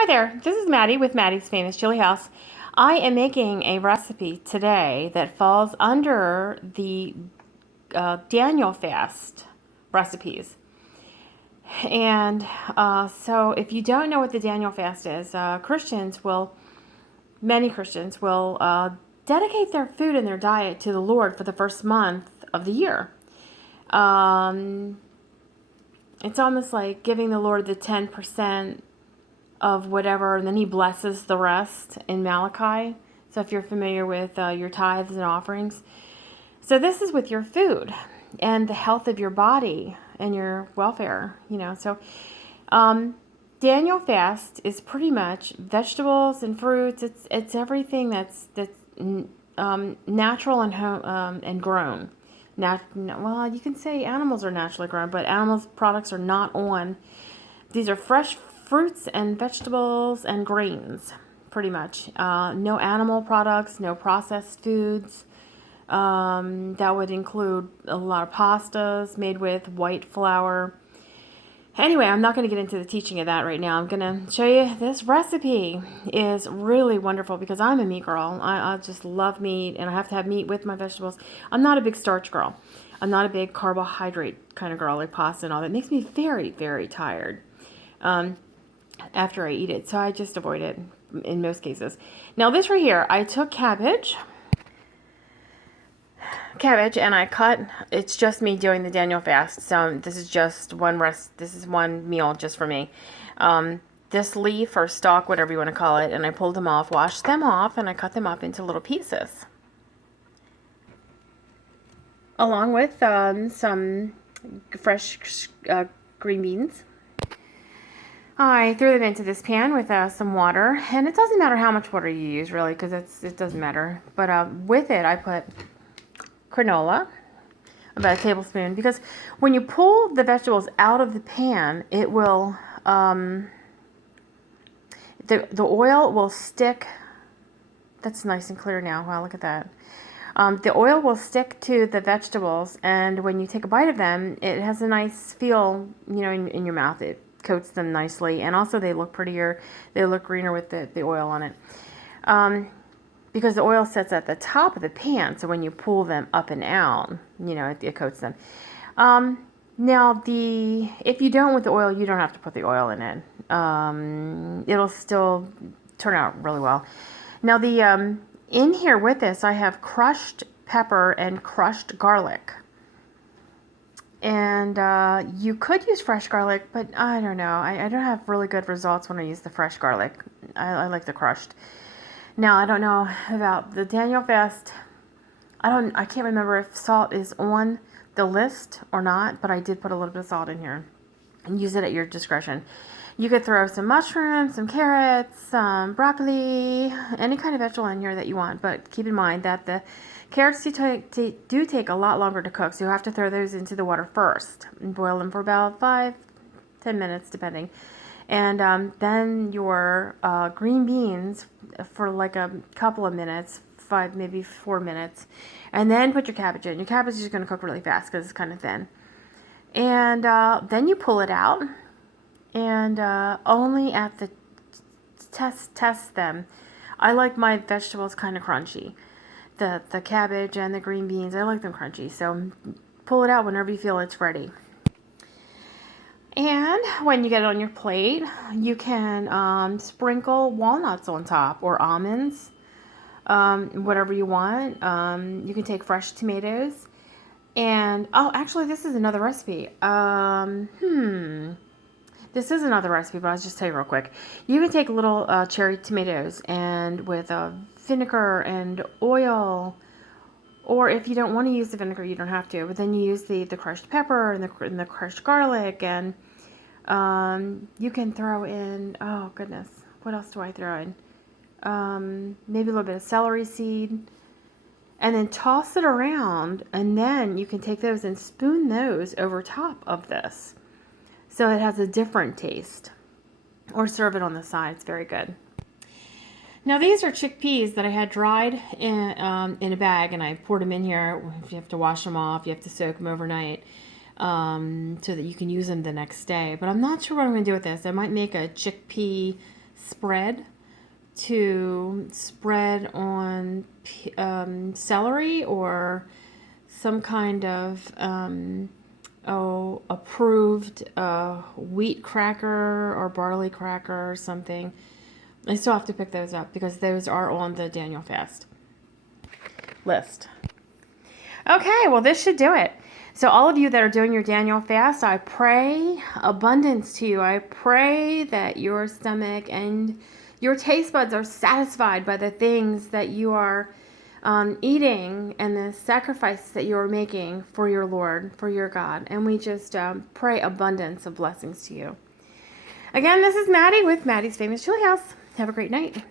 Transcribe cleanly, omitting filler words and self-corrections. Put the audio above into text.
Hi there, this is Maddie with Maddie's Famous Chili House. I am making a recipe today that falls under the Daniel fast recipes. And so if you don't know what the Daniel fast is, many Christians will dedicate their food and their diet to the Lord for the first month of the year. Um, it's almost like giving the Lord the 10% of whatever, and then he blesses the rest in Malachi. So if you're familiar with your tithes and offerings. So this is with your food and the health of your body and your welfare, So Daniel fast is pretty much vegetables and fruits. It's everything that's natural and grown. Well, you can say animals are naturally grown, but animals products are not on. These are fresh fruits and vegetables and grains, pretty much. No animal products, no processed foods. That would include a lot of pastas made with white flour. Anyway, I'm not going to get into the teaching of that right now. I'm going to show you this recipe is really wonderful because I'm a meat girl. I just love meat, and I have to have meat with my vegetables. I'm not a big starch girl. I'm not a big carbohydrate kind of girl like pasta and all that. It makes me very, very tired after I eat it. So I just avoid it in most cases. Now this right here, I took cabbage and I cut. It's just me doing the Daniel fast, so this is just this is one meal just for me. This leaf or stalk, whatever you want to call it, and I pulled them off, washed them off, and I cut them up into little pieces, along with some fresh green beans. I threw them into this pan with some water, and it doesn't matter how much water you use, really, because it doesn't matter. But with it, I put granola, about a tablespoon, because when you pull the vegetables out of the pan, it will the oil will stick. That's nice and clear now. Wow, look at that. The oil will stick to the vegetables, and when you take a bite of them, it has a nice feel, in your mouth. It coats them nicely, and also they look prettier. They look greener with the oil on it. Because the oil sits at the top of the pan, so when you pull them up and out, it coats them. Now, if you don't with the oil, you don't have to put the oil in it. It'll still turn out really well. Now, in here with this, I have crushed pepper and crushed garlic. And you could use fresh garlic, but I don't know. I don't have really good results when I use the fresh garlic. I like the crushed. Now, I don't know about the Daniel fast. I can't remember if salt is on the list or not, but I did put a little bit of salt in here. And use it at your discretion. You could throw some mushrooms, some carrots, some broccoli, any kind of vegetable in here that you want. But keep in mind that the carrots do take a lot longer to cook, so you have to throw those into the water first and boil them for about 5-10 minutes, depending. And then your green beans for like a couple of minutes, 5, maybe 4 minutes. And then put your cabbage in. Your cabbage is going to cook really fast because it's kind of thin. And then you pull it out. And only at the test them. I like my vegetables kind of crunchy. The cabbage and the green beans, I like them crunchy. So pull it out whenever you feel it's ready. And when you get it on your plate, you can sprinkle walnuts on top or almonds, whatever you want. You can take fresh tomatoes. And, actually, this is another recipe. This is another recipe, but I'll just tell you real quick. You can take little cherry tomatoes and with vinegar and oil. Or if you don't want to use the vinegar, you don't have to. But then you use the crushed pepper and the crushed garlic. And you can throw in, oh goodness, what else do I throw in? Maybe a little bit of celery seed. And then toss it around. And then you can take those and spoon those over top of this. So it has a different taste. Or serve it on the side. It's very good. Now these are chickpeas that I had dried in a bag, and I poured them in here. You have to wash them off. You have to soak them overnight so that you can use them the next day. But I'm not sure what I'm going to do with this. I might make a chickpea spread to spread on celery or some kind of approved wheat cracker or barley cracker or something. I still have to pick those up because those are on the Daniel fast list. Okay, well, this should do it. So all of you that are doing your Daniel fast, I pray abundance to you. I pray that your stomach and your taste buds are satisfied by the things that you are eating and the sacrifices that you are making for your Lord, for your God. And we just pray abundance of blessings to you. Again, this is Maddie with Maddie's Famous Chili House. Have a great night.